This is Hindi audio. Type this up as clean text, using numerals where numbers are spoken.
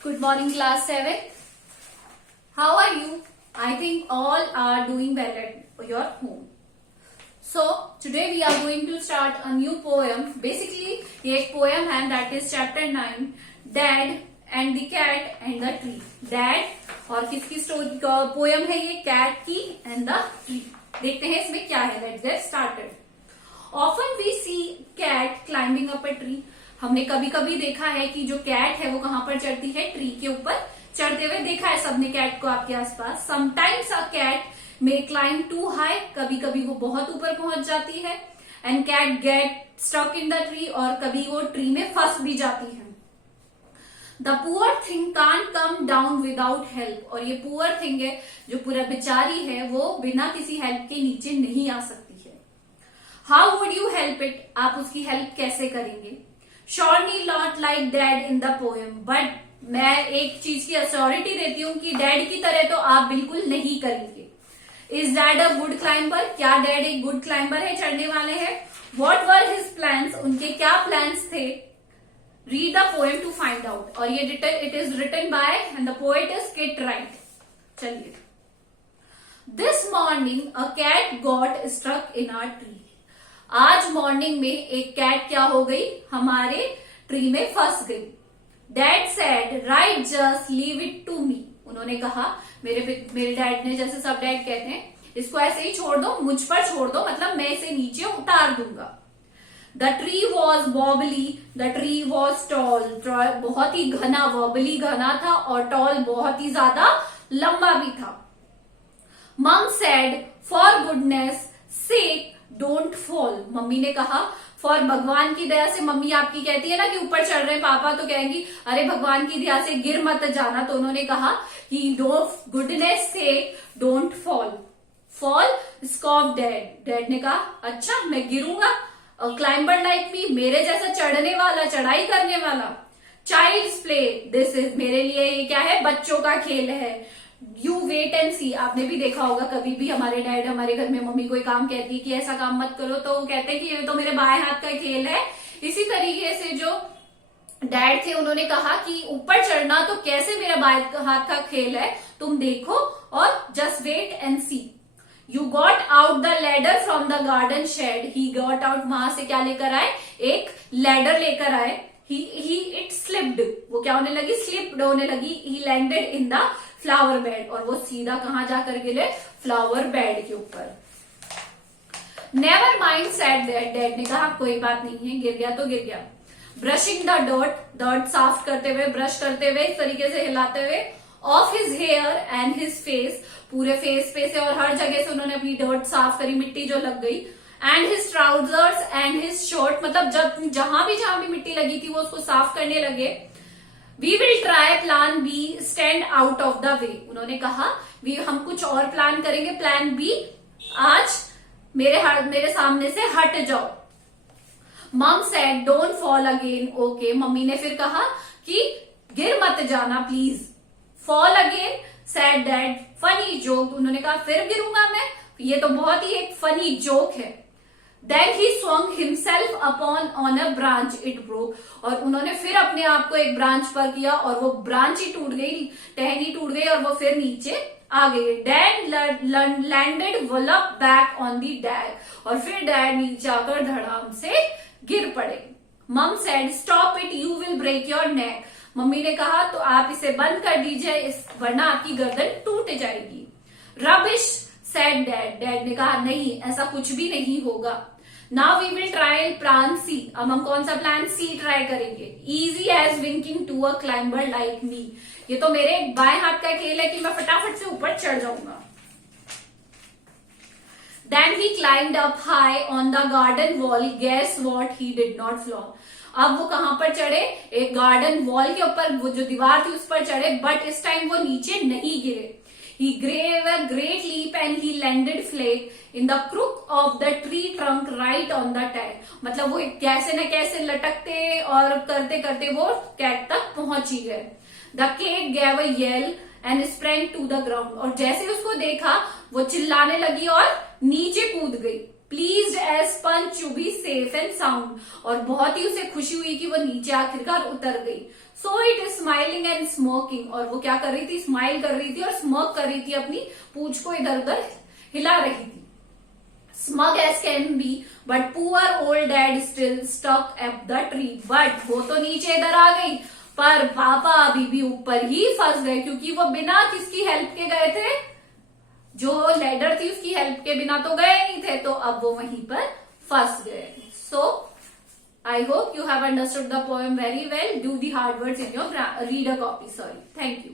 Good morning, class 7. How are you? I think all are doing well at your home. So, today we are going to start a new poem. Basically, ये एक poem है that is chapter 9, Dad and the Cat and the Tree. Dad और किसकी story का poem है ये cat की and the tree. देखते हैं इसमें क्या है. Let's get started. Often we see cat climbing up a tree. हमने कभी कभी देखा है कि जो कैट है वो कहाँ पर चढ़ती है, ट्री के ऊपर चढ़ते हुए देखा है सबने कैट को आपके आसपास. Sometimes a cat may climb to high, कभी कभी वो बहुत ऊपर पहुंच जाती है. And cat get stuck in the tree, और कभी वो ट्री में फंस भी जाती है. The poor thing can't come down without help, और ये पुअर थिंग है जो पूरा बेचारी है वो बिना किसी हेल्प के नीचे नहीं आ सकती है. How would you help it, आप उसकी हेल्प कैसे करेंगे. Surely not like dad in the poem, but मैं एक चीज की अश्योरिटी देती हूँ कि डैड की तरह तो आप बिल्कुल नहीं करेंगे. Is dad a good climber, क्या डैड एक गुड क्लाइंबर है, चढ़ने वाले हैं. What were his plans, उनके क्या प्लान्स थे. Read the poem to find out, और ये it is written by and the poet is Kit Wright. चलिए. This morning a cat got stuck in our tree. आज मॉर्निंग में एक कैट क्या हो गई, हमारे ट्री में फंस गई. Dad said right just leave it to me, उन्होंने कहा, मेरे डैड ने, जैसे सब डैड कहते हैं, इसको ऐसे ही छोड़ दो, मुझ पर छोड़ दो, मतलब मैं इसे नीचे उतार दूंगा. The tree was wobbly, the tree was tall, बहुत ही घना, वॉबली घना था, और टॉल बहुत ही ज्यादा लंबा भी था. मम said for goodness sec don't fall, mummy ने कहा, फॉर भगवान की दया से, मम्मी आपकी कहती है ना कि ऊपर चढ़ रहे पापा, तो कहेंगी अरे भगवान की दया से गिर मत जाना, तो उन्होंने कहा कि डोंट गुडनेस से don't fall. Fall scoff dad, dad ने कहा अच्छा मैं गिरूंगा. क्लाइंबर लाइक मी, मेरे जैसा चढ़ने वाला, चढ़ाई करने वाला. चाइल्ड्स प्ले, दिस इज, मेरे लिए ये क्या है, बच्चों का खेल है. यू वेट एंड सी, आपने भी देखा होगा कभी भी हमारे डैड हमारे घर में मम्मी कोई काम कहती है कि ऐसा काम मत करो, तो वो कहते हैं कि ये तो मेरे बाएं हाथ का खेल है. इसी तरीके से जो डैड थे उन्होंने कहा कि ऊपर चढ़ना तो कैसे मेरा बाएं हाथ का खेल है, तुम देखो और just wait and see. You got out the ladder from the garden shed, he got out, वहां से क्या लेकर आए, एक लैडर लेकर आए. इट स्लिप्ड, वो क्या होने लगी, स्लिप्ड होने लगी. ही landed in the flower bed, और वो सीधा कहां जाकर गिरे, फ्लावर बेड के ऊपर. Never mind said dad, dad ने कहा कोई बात नहीं है, गिर गया तो गिर गया. ब्रशिंग द डर्ट साफ करते हुए, ब्रश करते हुए, इस तरीके से हिलाते हुए, off his hair and his face, पूरे फेस पे से और हर जगह से उन्होंने अपनी डर्ट साफ करी, मिट्टी जो लग गई. And his trousers and his shirt, मतलब जहां भी मिट्टी लगी थी वो उसको साफ करने लगे. We will try plan B stand out of the way, उन्होंने कहा हम कुछ और प्लान करेंगे, प्लान बी, आज मेरे सामने से हट जाओ. मम said don't fall again, okay, mummy ने फिर कहा कि गिर मत जाना please. Fall again said dad, funny joke, उन्होंने कहा फिर गिरूंगा मैं, ये तो बहुत ही एक फनी जोक है. Then he swung himself upon on a branch, it broke, और उन्होंने फिर अपने आप को एक ब्रांच पर किया और वो ब्रांच ही टूट गई, टहनी टूट गई और वो फिर नीचे आ गई. Dad landed wallop back on the dad, और फिर डैड नीचे आकर धड़ाम से गिर पड़े. Mum said stop it you will break your neck, मम्मी ने कहा तो आप इसे बंद कर दीजिए, वरना आपकी गर्दन टूट जाएगी. रबिश सेड डैड, डैड ने कहा नहीं, ऐसा कुछ भी नहीं होगा. Now we will try plan C, अब हम कौन सा प्लान सी ट्राई करेंगे. Easy as winking to a climber like me, ये तो मेरे बाएं हाथ का खेल है कि मैं फटाफट से ऊपर चढ़ जाऊंगा. Then he climbed up high on the garden wall, guess what, he did not fall. अब वो कहां पर चढ़े, एक गार्डन वॉल के ऊपर, वो जो दीवार थी उस पर चढ़े, बट इस टाइम वो नीचे नहीं गिरे. He gave a great leap and he landed flat in the crook of the tree trunk right on the tag. मतलब वो कैसे न कैसे लटकते और करते करते वो कैट तक पहुंच ही गए. The cat gave a yell and sprang to the ground, और जैसे उसको देखा वो चिल्लाने लगी और नीचे कूद गई. Pleased as punch to be safe and sound, और बहुत ही उसे खुशी हुई कि वो नीचे आखिरकार उतर गई। So it is smiling and smoking, और वो क्या कर रही थी, स्माइल कर रही थी और स्मोक कर रही थी, अपनी पूंछ को इधर उधर हिला रही थी। Smug as can be, but poor old dad still stuck at the tree. But वो तो नीचे इधर आ गई, पर पापा अभी भी ऊपर ही फंस गए, क्योंकि वो बिना किसकी हेल्प के गए थे, जो लैडर थी उसकी हेल्प के बिना तो गए नहीं थे, तो अब वो वहीं पर फंस गए। So I hope you have understood the poem very well. Do the hard words in your reader copy. Sorry. Thank you.